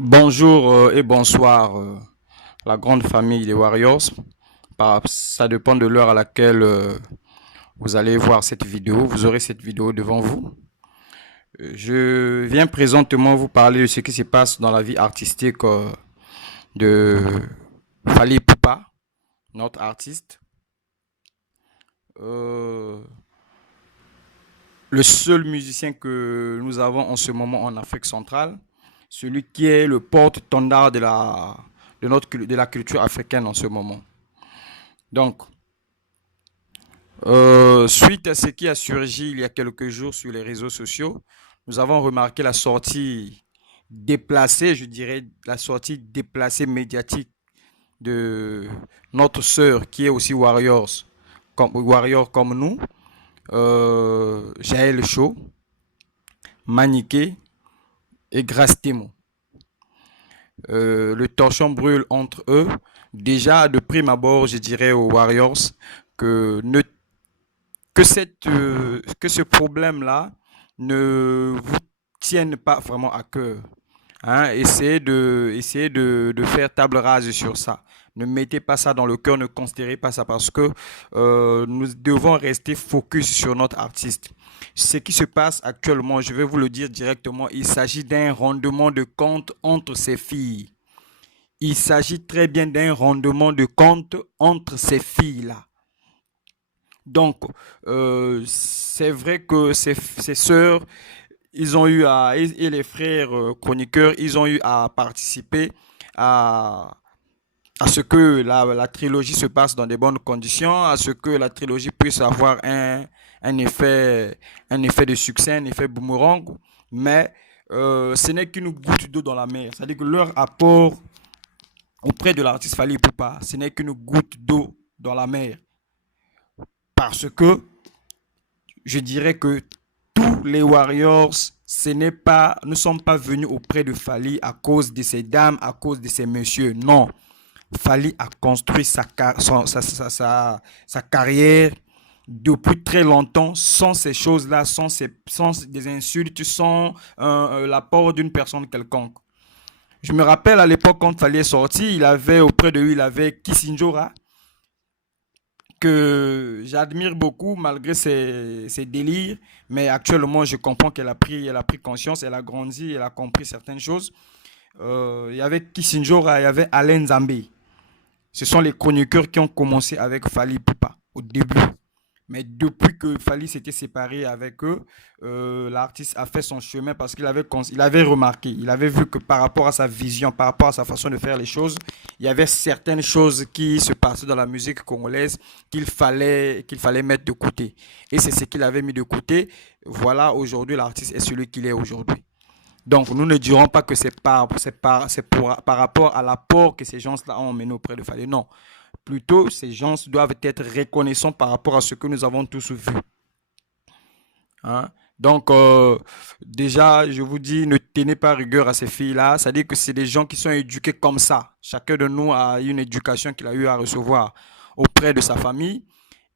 Bonjour et bonsoir, la grande famille des Warriors. Ça dépend de l'heure à laquelle vous allez voir cette vidéo. Vous aurez cette vidéo devant vous. Je viens présentement vous parler de ce qui se passe dans la vie artistique de Fally Ipupa, notre artiste. Euh, le seul musicien que nous avons en ce moment en Afrique centrale, celui qui est le porte-étendard de la culture africaine en ce moment. Donc, suite à ce qui a surgi il y a quelques jours sur les réseaux sociaux, nous avons remarqué la sortie déplacée, je dirais, la sortie déplacée médiatique de notre sœur qui est aussi warrior comme nous, Jaël Chaud, Maniké et Grastemo. Le torchon brûle entre eux. Déjà, de prime abord, je dirais aux Warriors que, ne, que ce problème-là ne vous tienne pas vraiment à cœur. Hein, essayez de faire table rase sur ça. Ne mettez pas ça dans le cœur, ne considérez pas ça parce que nous devons rester focus sur notre artiste. Ce qui se passe actuellement, je vais vous le dire directement, il s'agit d'un rendement de compte entre ces filles. Il s'agit très bien d'un rendement de compte entre ces filles-là. Donc, c'est vrai que ces sœurs, ils ont eu à, et les frères chroniqueurs, ils ont eu à participer à, à ce que la trilogie se passe dans des bonnes conditions, à ce que la trilogie puisse avoir un effet, un effet de succès, un effet boomerang. Mais ce n'est qu'une goutte d'eau dans la mer. C'est-à-dire que leur apport auprès de l'artiste Fally Ipupa, ce n'est qu'une goutte d'eau dans la mer. Parce que je dirais que tous les Warriors, ne sont pas venus auprès de Fally à cause de ces dames, à cause de ces messieurs. Non. Fally a construit sa carrière depuis très longtemps sans ces choses-là, sans des insultes, sans l'apport d'une personne quelconque. Je me rappelle à l'époque quand Fally est sorti, il avait auprès de lui, il avait Kissinjora, que j'admire beaucoup malgré ses délires, mais actuellement je comprends elle a pris conscience, elle a grandi, elle a compris certaines choses. Il y avait Kissinjora, il y avait Alain Zambé. Ce sont les chroniqueurs qui ont commencé avec Fally Ipupa au début. Mais depuis que Fally s'était séparé avec eux, l'artiste a fait son chemin parce il avait remarqué, il avait vu que par rapport à sa vision, par rapport à sa façon de faire les choses, il y avait certaines choses qui se passaient dans la musique congolaise qu'il fallait mettre de côté. Et c'est ce qu'il avait mis de côté. Voilà, aujourd'hui, l'artiste est celui qu'il est aujourd'hui. Donc, nous ne dirons pas que par rapport à l'apport que ces gens-là ont mené auprès de Fally. Non. Plutôt, ces gens doivent être reconnaissants par rapport à ce que nous avons tous vu. Hein? Donc, déjà, je vous dis, ne tenez pas rigueur à ces filles-là. C'est-à-dire que c'est des gens qui sont éduqués comme ça. Chacun de nous a une éducation qu'il a eu à recevoir auprès de sa famille.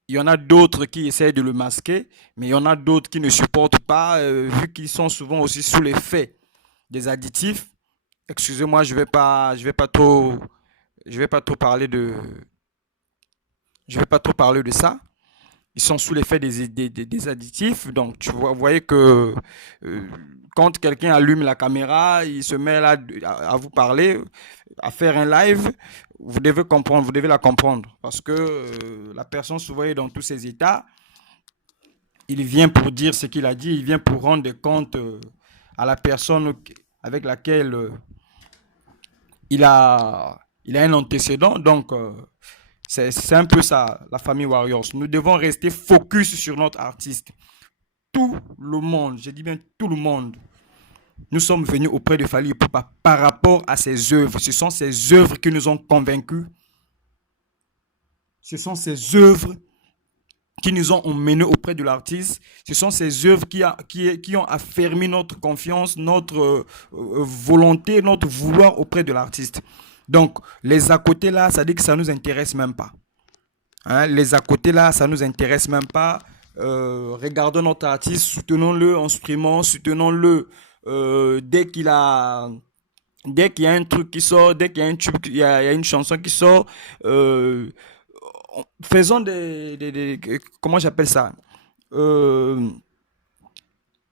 Il y en a d'autres qui essaient de le masquer, mais il y en a d'autres qui ne supportent pas, vu qu'ils sont souvent aussi sous l'effet des additifs. Excusez-moi, je vais pas trop parler je vais pas trop parler de ça. Ils sont sous l'effet des additifs. Donc, vous voyez que euh, quand quelqu'un allume la caméra, il se met là à vous parler, à faire un live. Vous devez comprendre, vous devez la comprendre. Parce que la personne souvent est dans tous ses états. Il vient pour dire ce qu'il a dit, il vient pour rendre des comptes à la personne avec laquelle il a un antécédent. Donc, c'est un peu ça, la famille Warriors. Nous devons rester focus sur notre artiste. Tout le monde, je dis bien tout le monde, nous sommes venus auprès de Fally Ipupa par rapport à ses œuvres. Ce sont ses œuvres qui nous ont convaincus. Ce sont ses œuvres qui nous ont emmenés auprès de l'artiste. Ce sont ces œuvres qui ont affermi notre confiance, notre volonté, notre vouloir auprès de l'artiste. Donc, les à côté là, ça dit que ça ne nous intéresse même pas. Hein, les à côté là, ça ne nous intéresse même pas. Regardons notre artiste, soutenons-le en supprimant, soutenons-le dès qu'il a Dès qu'il y a un truc qui sort, dès qu'il y a un tube, il y a une chanson qui sort, euh, faisons comment j'appelle ça? Euh,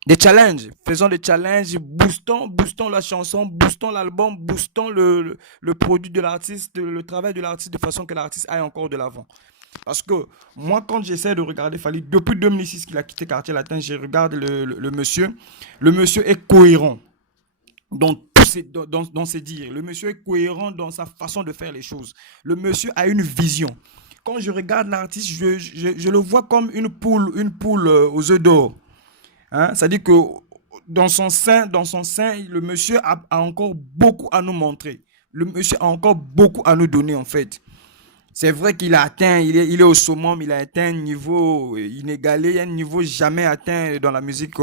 des challenges. Faisons des challenges, boostons la chanson, boostons l'album, boostons le produit de l'artiste, le travail de l'artiste de façon que l'artiste aille encore de l'avant. Parce que moi, quand j'essaie de regarder Fally, depuis 2006 qu'il a quitté Quartier Latin, je regarde le monsieur. Le monsieur est cohérent dans dans ses dires. Le monsieur est cohérent dans sa façon de faire les choses. Le monsieur a une vision. Quand je regarde l'artiste, je le vois comme une poule aux œufs d'or. Hein? C'est-à-dire que dans son sein, le monsieur a encore beaucoup à nous montrer. Le monsieur a encore beaucoup à nous donner, en fait. C'est vrai qu'il a atteint, il est au summum, il a atteint un niveau inégalé, un niveau jamais atteint dans la musique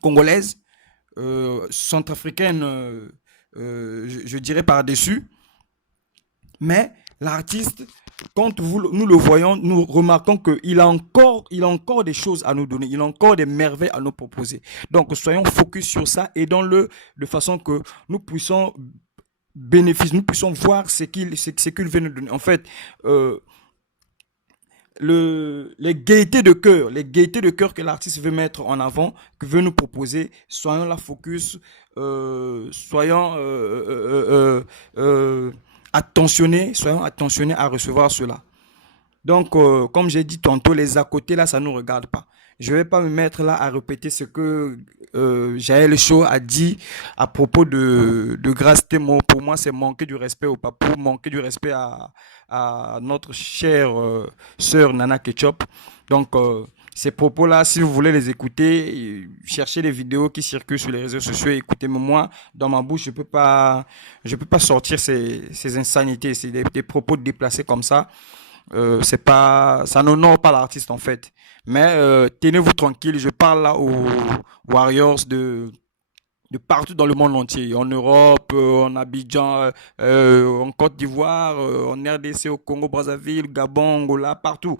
congolaise, centrafricaine, je dirais par-dessus. Mais l'artiste, quand nous le voyons, nous remarquons qu'il a encore des choses à nous donner, il a encore des merveilles à nous proposer. Donc, soyons focus sur ça, aidons-le de façon que nous puissions nous puissions voir ce qu'il veut nous donner. En fait, euh, les gaietés de cœur que l'artiste veut mettre en avant, que veut nous proposer, soyons la focus, soyons soyons attentionnés à recevoir cela. Donc, comme j'ai dit tantôt, les à côté, là, ça ne nous regarde pas. Je ne vais pas me mettre là à répéter ce que Jaël Chaud a dit à propos de Grace Temo. Pour moi, c'est manquer du respect au papou, manquer du respect à notre chère sœur Nana Ketchup. Donc, ces propos-là, si vous voulez les écouter, cherchez les vidéos qui circulent sur les réseaux sociaux et écoutez-moi. Moi, dans ma bouche, je peux pas sortir ces insanités, des propos déplacés comme ça. C'est pas, ça n'honore pas l'artiste en fait. Mais tenez-vous tranquille, je parle là aux Warriors de partout dans le monde entier, en Europe, en Abidjan, en Côte d'Ivoire, en RDC, au Congo, Brazzaville, Gabon, Angola, partout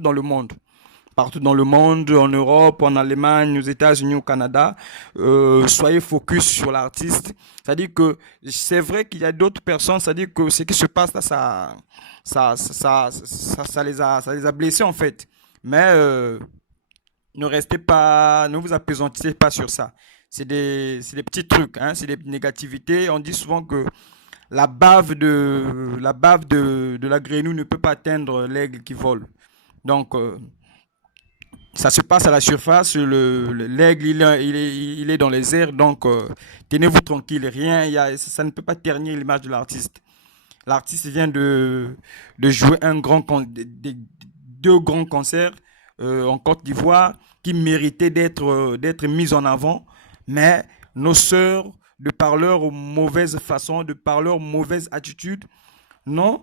dans le monde. Partout dans le monde, en Europe, en Allemagne, aux États-Unis, au Canada, soyez focus sur l'artiste. C'est-à-dire que c'est vrai qu'il y a d'autres personnes, c'est-à-dire que ce qui se passe là, ça les a blessés en fait. Mais ne restez pas, ne vous apesantissez pas sur ça. C'est des petits trucs, hein, c'est des négativités. On dit souvent que la bave de la grenouille ne peut pas atteindre l'aigle qui vole. Donc, ça se passe à la surface, l'aigle il est dans les airs, donc tenez-vous tranquille, rien, ça ne peut pas ternir l'image de l'artiste. L'artiste vient de jouer deux grands concerts en Côte d'Ivoire qui méritaient d'être mis en avant, mais nos sœurs, de par leur mauvaise façon, de par leur mauvaise attitude, non,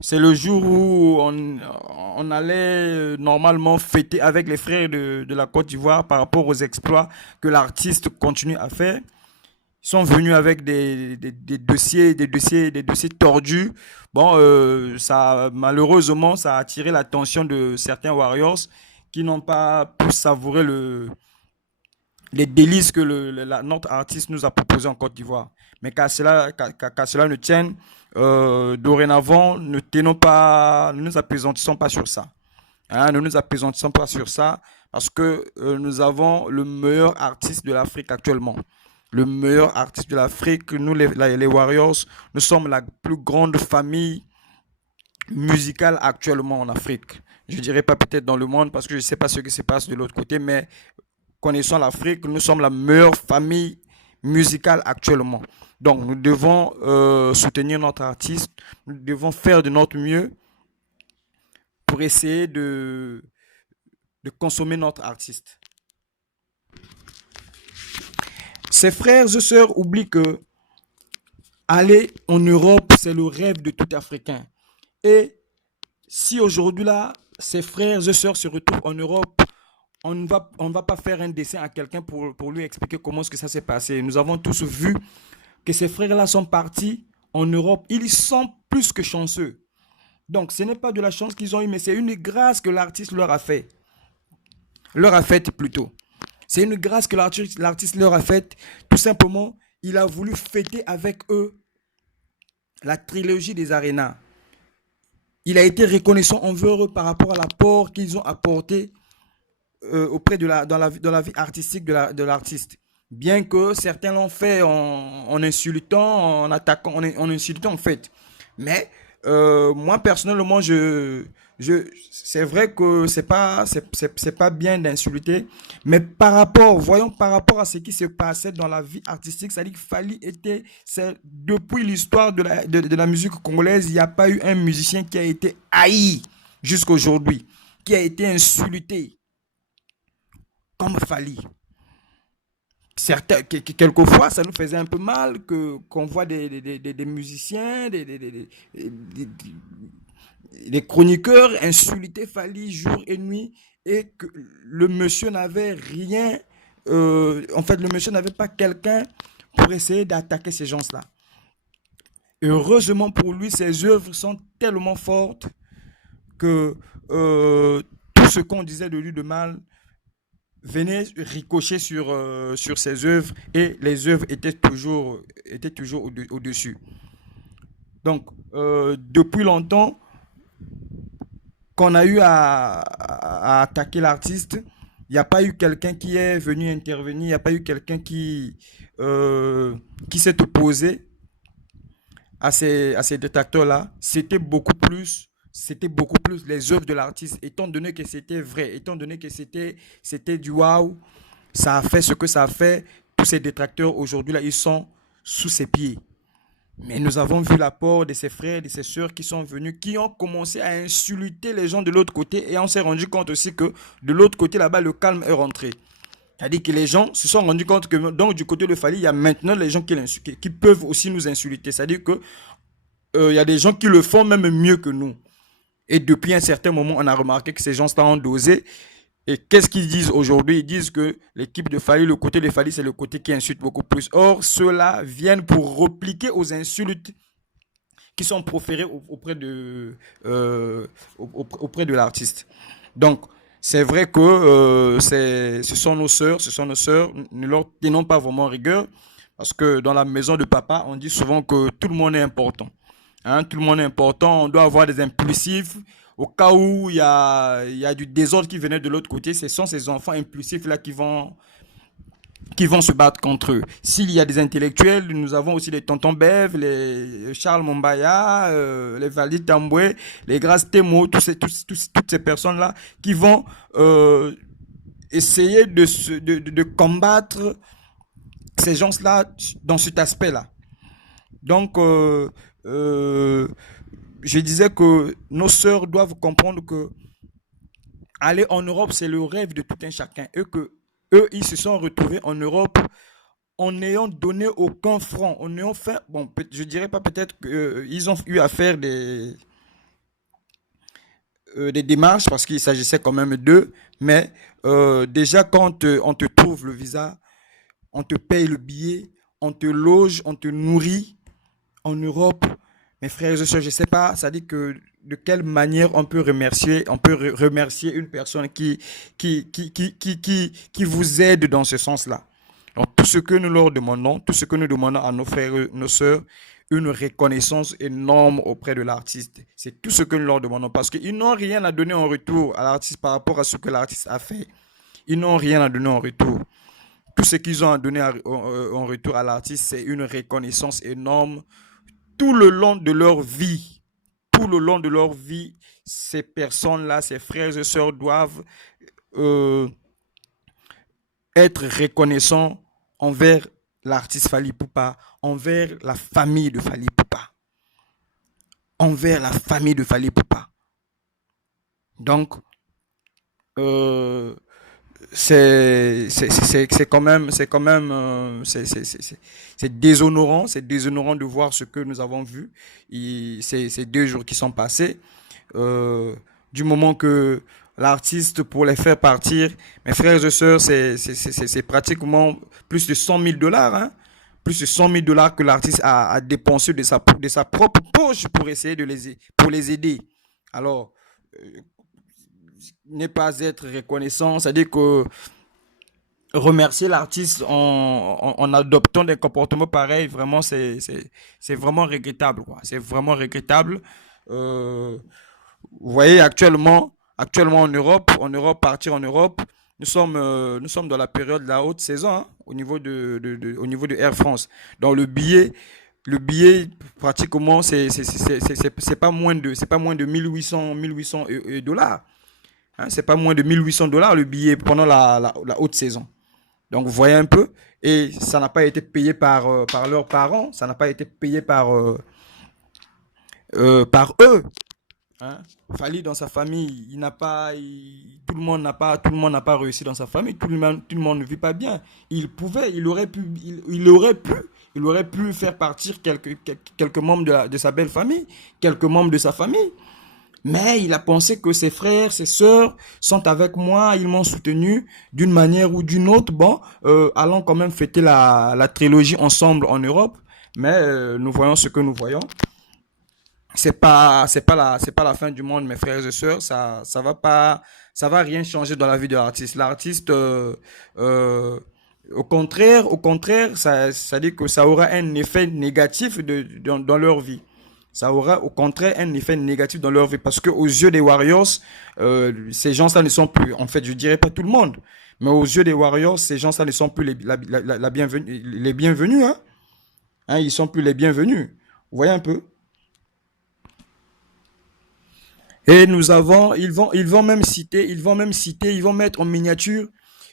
c'est le jour où on allait normalement fêter avec les frères de la Côte d'Ivoire par rapport aux exploits que l'artiste continue à faire. Ils sont venus avec des dossiers tordus. Bon, malheureusement, ça a attiré l'attention de certains Warriors qui n'ont pas pu savourer les délices que notre artiste nous a proposé en Côte d'Ivoire. Mais qu'à cela ne tienne, dorénavant, ne nous apesantissons pas sur ça. Hein, ne nous apesantissons pas sur ça parce que nous avons le meilleur artiste de l'Afrique actuellement. Le meilleur artiste de l'Afrique, nous les Warriors, nous sommes la plus grande famille musicale actuellement en Afrique. Je dirais pas peut-être dans le monde parce que je ne sais pas ce qui se passe de l'autre côté, mais connaissant l'Afrique, nous sommes la meilleure famille musicale actuellement. Donc, nous devons soutenir notre artiste, nous devons faire de notre mieux pour essayer de consommer notre artiste. Ses frères et sœurs oublient que aller en Europe, c'est le rêve de tout Africain. Et si aujourd'hui là, ses frères et sœurs se retrouvent en Europe, on ne va pas faire un dessin à quelqu'un pour lui expliquer comment est-ce que ça s'est passé. Nous avons tous vu que ces frères-là sont partis en Europe. Ils sont plus que chanceux. Donc, ce n'est pas de la chance qu'ils ont eu, mais c'est une grâce que l'artiste leur a fait. Leur a faite plutôt. C'est une grâce que l'artiste leur a faite. Tout simplement, il a voulu fêter avec eux la trilogie des arénas. Il a été reconnaissant envers eux par rapport à l'apport qu'ils ont apporté auprès de dans la vie artistique de l'artiste. Bien que certains l'ont fait en insultant, en attaquant, en insultant en fait. Mais moi personnellement, c'est vrai que c'est pas bien d'insulter, mais voyons par rapport à ce qui se passait dans la vie artistique, c'est-à-dire que Fally était, depuis l'histoire de la musique congolaise, il n'y a pas eu un musicien qui a été haï jusqu'à aujourd'hui, qui a été insulté comme Fally. Quelquefois, ça nous faisait un peu mal qu'on voit des musiciens, des chroniqueurs insulter Fally jour et nuit et que le monsieur n'avait rien. En fait, le monsieur n'avait pas quelqu'un pour essayer d'attaquer ces gens-là. Heureusement pour lui, ses œuvres sont tellement fortes que tout ce qu'on disait de lui de mal venait ricocher sur ses œuvres et les œuvres étaient toujours au-dessus. Donc, depuis longtemps qu'on a eu à attaquer l'artiste, il n'y a pas eu quelqu'un qui est venu intervenir, il n'y a pas eu quelqu'un qui s'est opposé à ces détracteurs-là. C'était beaucoup plus les œuvres de l'artiste, étant donné que c'était vrai, étant donné que c'était du waouh, ça a fait ce que ça a fait. Tous ces détracteurs aujourd'hui là, ils sont sous ses pieds. Mais nous avons vu l'apport de ses frères, de ses sœurs qui sont venus, qui ont commencé à insulter les gens de l'autre côté. Et on s'est rendu compte aussi que de l'autre côté là-bas, le calme est rentré. C'est-à-dire que les gens se sont rendus compte que donc du côté de Fally, il y a maintenant les gens qui peuvent aussi nous insulter. C'est-à-dire que il y a des gens qui le font même mieux que nous. Et depuis un certain moment, on a remarqué que ces gens-là ont dosé. Et qu'est-ce qu'ils disent aujourd'hui? Ils disent que l'équipe de Fally, le côté de Fally, c'est le côté qui insulte beaucoup plus. Or, ceux-là viennent pour repliquer aux insultes qui sont proférées auprès de l'artiste. Donc, c'est vrai que ce sont nos sœurs, ne leur tenons pas vraiment rigueur, parce que dans la maison de papa, on dit souvent que tout le monde est important. Hein, tout le monde est important, on doit avoir des impulsifs. Au cas où il y a du désordre qui venait de l'autre côté, ce sont ces enfants impulsifs là qui vont se battre contre eux. S'il y a des intellectuels, nous avons aussi les tontons Bev, les Charles Mombaya, les Valdi Tamboué, les Grâce Temo, toutes ces personnes-là qui vont essayer de combattre ces gens-là dans cet aspect-là. Donc, je disais que nos sœurs doivent comprendre que aller en Europe, c'est le rêve de tout un chacun. Eux, ils se sont retrouvés en Europe en n'ayant donné aucun franc. En ayant fait, bon, je dirais pas peut-être qu'ils ont eu à faire des démarches parce qu'il s'agissait quand même d'eux. Mais déjà, quand on te trouve le visa, on te paye le billet, on te loge, on te nourrit en Europe. Mes frères et sœurs, je ne sais pas, ça dit que de quelle manière on peut remercier une personne qui vous aide dans ce sens-là. Donc, tout ce que nous leur demandons, tout ce que nous demandons à nos frères et nos sœurs, une reconnaissance énorme auprès de l'artiste. C'est tout ce que nous leur demandons parce qu'ils n'ont rien à donner en retour à l'artiste par rapport à ce que l'artiste a fait. Ils n'ont rien à donner en retour. Tout ce qu'ils ont à donner en retour à l'artiste, c'est une reconnaissance énorme tout le long de leur vie. Tout le long de leur vie, ces personnes-là, ces frères et sœurs doivent être reconnaissants envers l'artiste Fally Ipupa, envers la famille de Fally Ipupa. Envers la famille de Fally Ipupa. Donc, c'est déshonorant de voir ce que nous avons vu ces 2 jours qui sont passés. Du moment que l'artiste, pour les faire partir, mes frères et sœurs, c'est pratiquement plus de 100 000 dollars, hein? Plus de 100 000 dollars que l'artiste a dépensé de sa propre poche pour essayer pour les aider. Alors, ne pas être reconnaissant, c'est-à-dire que remercier l'artiste en adoptant des comportements pareils, vraiment, c'est vraiment regrettable, quoi. C'est vraiment regrettable. Euh, Vous voyez, actuellement en Europe, partir en Europe, nous sommes dans la période de la haute saison, hein, au niveau au niveau de Air France. Donc le billet pratiquement, c'est pas moins de, c'est pas moins de 1800 dollars. Hein, c'est pas moins de 1800 dollars le billet pendant la haute saison. Donc vous voyez un peu, et ça n'a pas été payé par leurs parents, ça n'a pas été payé par eux. Hein? Fali dans sa famille, il n'a pas, tout le monde n'a pas réussi dans sa famille. Tout le monde ne vit pas bien. Il pouvait, il aurait pu faire partir quelques membres de sa belle famille, quelques membres de sa famille. Mais il a pensé que ses frères, ses sœurs sont avec moi, ils m'ont soutenu d'une manière ou d'une autre. Bon, allons quand même fêter la trilogie ensemble en Europe. Mais nous voyons ce que nous voyons. C'est pas la fin du monde, mes frères et sœurs. Ça va rien changer dans la vie de l'artiste. L'artiste, au contraire, ça dit que ça aura un effet négatif dans leur vie. Ça aura au contraire un effet négatif dans leur vie parce que aux yeux des Warriors, ces gens-là ne sont plus, en fait, je dirais pas tout le monde, mais aux yeux des Warriors, ces gens-là ne sont plus les bienvenus, hein. Hein, ils sont plus les bienvenus. Vous voyez un peu? Et ils vont mettre en miniature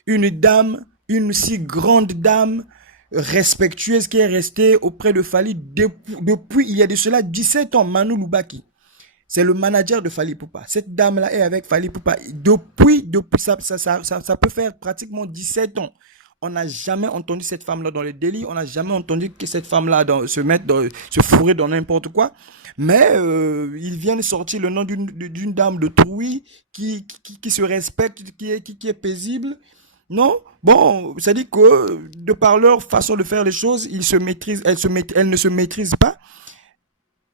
une dame, une si grande dame respectueuse qui est restée auprès de Fali depuis il y a de cela 17 ans, Manu Lubaki. C'est le manager de Fali Poupa. Cette dame-là est avec Fali Poupa depuis ça peut faire pratiquement 17 ans. On n'a jamais entendu cette femme-là dans les délits. On n'a jamais entendu que cette femme-là se fourrer dans n'importe quoi. Mais ils viennent sortir le nom d'une dame de Trouy qui se respecte, qui est paisible. Non? Bon, ça dit que de par leur façon de faire les choses, elles ne se maîtrisent pas.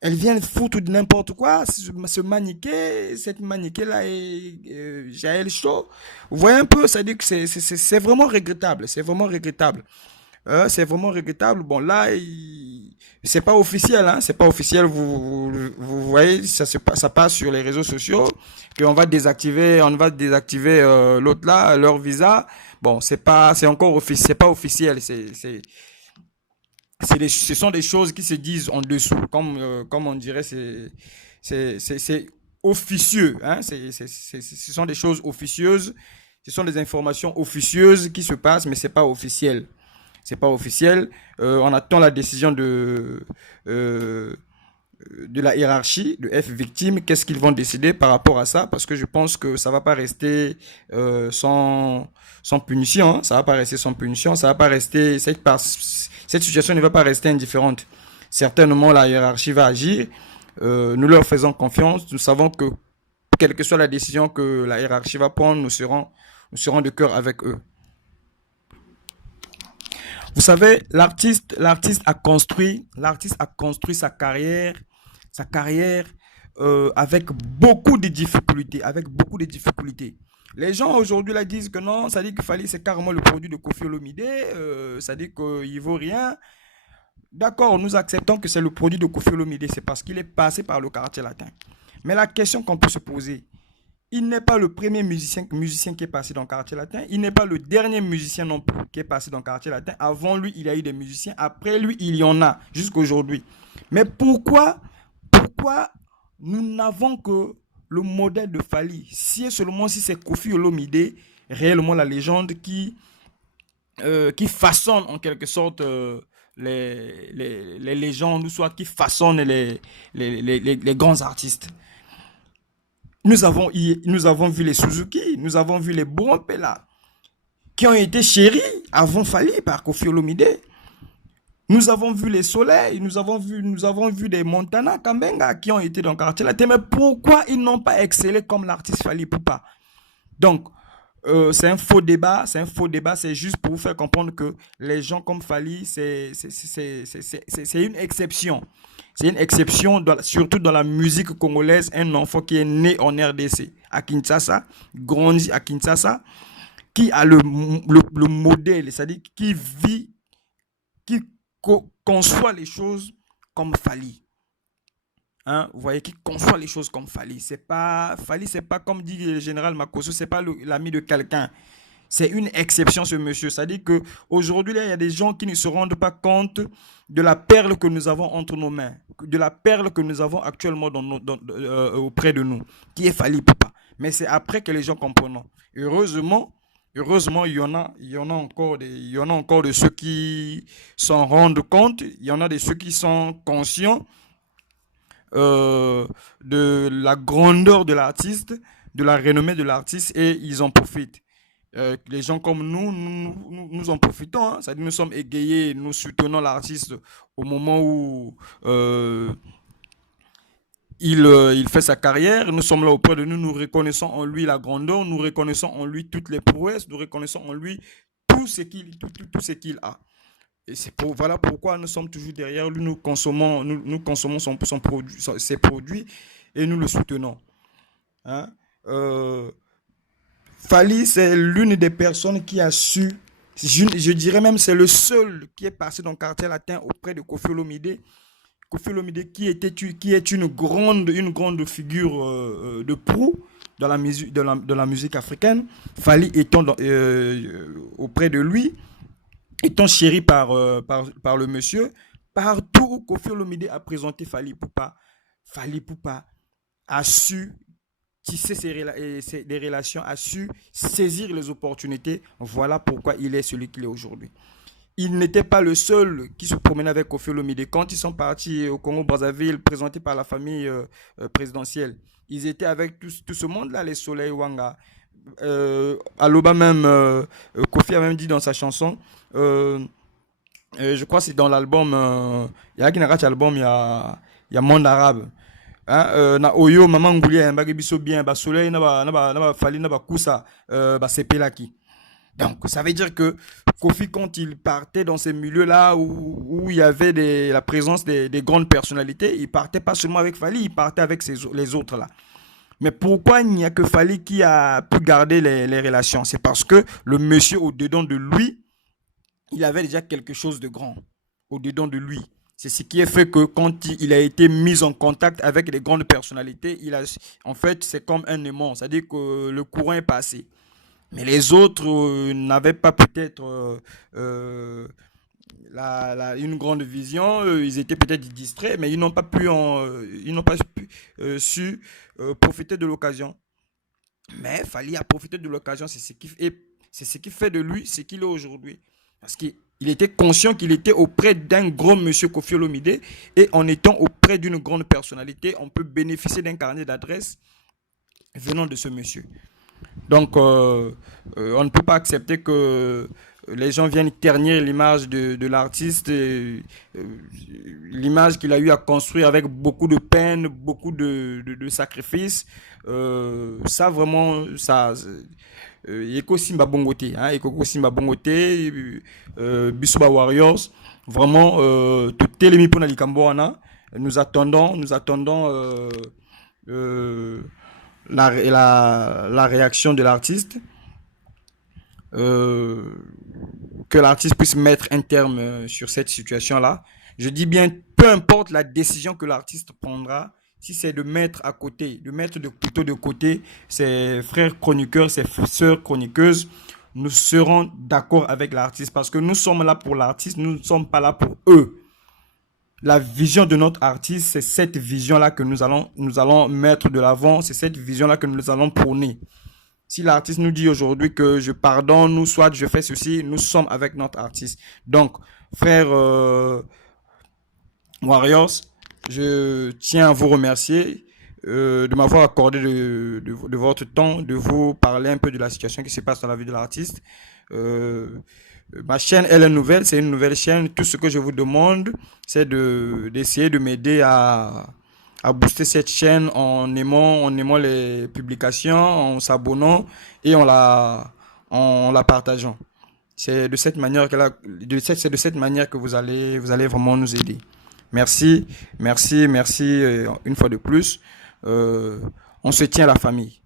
Elles viennent foutre de n'importe quoi, se maniquer, cette maniquée-là est Jaël Chaud. Vous voyez un peu, ça dit que c'est vraiment regrettable, c'est vraiment regrettable. C'est vraiment regrettable. Bon, là, c'est pas officiel, hein, c'est pas officiel. Vous voyez, ça passe sur les réseaux sociaux, on va désactiver l'autre là, leur visa. Bon, c'est encore officiel, c'est pas officiel, ce sont des choses qui se disent en dessous, comme on dirait, c'est officieux, hein? Ce sont des choses officieuses, ce sont des informations officieuses qui se passent, mais c'est pas officiel. C'est pas officiel. On attend la décision euh, de la hiérarchie, de F victime, qu'est-ce qu'ils vont décider par rapport à ça, parce que je pense que ça va pas rester sans punition, hein. Ça va pas rester sans punition, ça va pas rester, cette situation ne va pas rester indifférente. Certainement, la hiérarchie va agir. Nous leur faisons confiance. Nous savons que, quelle que soit la décision que la hiérarchie va prendre, nous serons de cœur avec eux. Vous savez, l'artiste a construit sa carrière avec beaucoup de difficultés, avec beaucoup de difficultés. Les gens aujourd'hui là disent que non, ça dit que Fali c'est carrément le produit de Kofi Olomide, ça dit qu'il vaut rien. D'accord, nous acceptons que c'est le produit de Kofi Olomide, c'est parce qu'il est passé par le quartier latin. Mais la question qu'on peut se poser, il n'est pas le premier musicien qui est passé dans le quartier latin. Il n'est pas le dernier musicien non plus qui est passé dans le quartier latin. Avant lui, il y a eu des musiciens. Après lui, il y en a jusqu'à aujourd'hui. Mais pourquoi nous n'avons que le modèle de Fali? Si et seulement si c'est Kofi Olomide, réellement la légende qui façonne en quelque sorte les légendes, ou soit qui façonne les grands artistes. Nous avons vu les Suzuki, nous avons vu les Bompela, qui ont été chéris avant Fali par Kofi Olomide. Nous avons vu les Soleils, nous avons vu des Montana Kambenga qui ont été dans le quartier latin. Mais pourquoi ils n'ont pas excellé comme l'artiste Fali Poupa? Donc, c'est un faux débat, c'est juste pour vous faire comprendre que les gens comme Fali, c'est une exception. C'est une exception, surtout dans la musique congolaise, un enfant qui est né en RDC, à Kinshasa, grandi à Kinshasa, qui a le modèle, c'est-à-dire qui vit, qui conçoit les choses comme Fally. Hein, vous voyez, qui conçoit les choses comme Fally. Fally, c'est pas comme dit le général Makosso, c'est pas l'ami de quelqu'un. C'est une exception, ce monsieur. C'est-à-dire qu'aujourd'hui, il y a des gens qui ne se rendent pas compte de la perle que nous avons entre nos mains, de la perle que nous avons actuellement auprès de nous, qui est Fally Ipupa. Mais c'est après que les gens comprennent. Heureusement, il y en a encore de ceux qui s'en rendent compte, il y en a de ceux qui sont conscients de la grandeur de l'artiste, de la renommée de l'artiste, et ils en profitent. Les gens comme nous en profitons. Hein. C'est-à-dire nous sommes égayés, nous soutenons l'artiste au moment où il fait sa carrière. Nous sommes là auprès de nous, nous reconnaissons en lui la grandeur, nous reconnaissons en lui toutes les prouesses, nous reconnaissons en lui tout ce qu'il a. Et voilà pourquoi nous sommes toujours derrière lui, nous consommons ses produits et nous le soutenons. Hein? Fally, c'est l'une des personnes qui a su, je dirais même c'est le seul qui est passé dans le quartier latin auprès de Koffi Olomide. Koffi Olomide qui est une grande figure de proue dans la musique africaine. Fally étant auprès de lui, étant chéri par le monsieur, partout où Koffi Olomide a présenté Fally Ipupa a su tisser des relations, a su saisir les opportunités. Voilà pourquoi il est celui qu'il est aujourd'hui. Il n'était pas le seul qui se promenait avec Koffi Olomide. Quand ils sont partis au Congo-Brazzaville, présentés par la famille présidentielle, ils étaient avec tout ce monde-là, les Soleil Wanga. Aloba même, Koffi a même dit dans sa chanson, je crois que c'est dans l'album, il y a qui n'a pas album, il y a Monde Arabe. Hein, na oyo maman ngoulia mbagi biso bien ba soleil na ba Fally na ba kusa ba sepelaki. Donc ça veut dire que Koffi, quand il partait dans ces milieux là où il y avait la présence des grandes personnalités, il partait pas seulement avec Fally, il partait avec les autres là. Mais pourquoi il n'y a que Fally qui a pu garder les relations? C'est parce que le monsieur au-dedans de lui, il avait déjà quelque chose de grand au-dedans de lui. C'est ce qui a fait que quand il a été mis en contact avec les grandes personnalités, en fait, c'est comme un aimant. C'est-à-dire que le courant est passé. Mais les autres n'avaient pas peut-être une grande vision. Ils étaient peut-être distraits, mais ils n'ont pas su profiter de l'occasion. Mais Fally a profité de l'occasion. C'est ce qui fait de lui ce qu'il est aujourd'hui. Parce qu'il était conscient qu'il était auprès d'un grand monsieur Koffi Olomide, et en étant auprès d'une grande personnalité, on peut bénéficier d'un carnet d'adresses venant de ce monsieur. Donc, on ne peut pas accepter que les gens viennent ternir l'image de l'artiste, l'image qu'il a eu à construire avec beaucoup de peine, beaucoup de sacrifices. Ça, vraiment, ça... Eko Simba Bongote, hein, Eko Simba Bongote, Bisuba Warriors, vraiment, tout est mis pour Nalikamboana. Nous attendons la réaction de l'artiste, que l'artiste puisse mettre un terme sur cette situation-là. Je dis bien, peu importe la décision que l'artiste prendra, si c'est de mettre à côté, plutôt de côté ses frères chroniqueurs, ses sœurs chroniqueuses, nous serons d'accord avec l'artiste, parce que nous sommes là pour l'artiste, nous ne sommes pas là pour eux. La vision de notre artiste, c'est cette vision-là que nous allons mettre de l'avant, c'est cette vision-là que nous allons prôner. Si l'artiste nous dit aujourd'hui que je pardonne, ou soit je fais ceci, nous sommes avec notre artiste. Donc, frères Warriors, je tiens à vous remercier de m'avoir accordé de votre temps, de vous parler un peu de la situation qui se passe dans la vie de l'artiste. Ma chaîne, elle est nouvelle, c'est une nouvelle chaîne. Tout ce que je vous demande, c'est d'essayer de m'aider à booster cette chaîne en aimant les publications, en s'abonnant et en la partageant. C'est de cette manière que vous allez vraiment nous aider. Merci, une fois de plus. On se tient à la famille.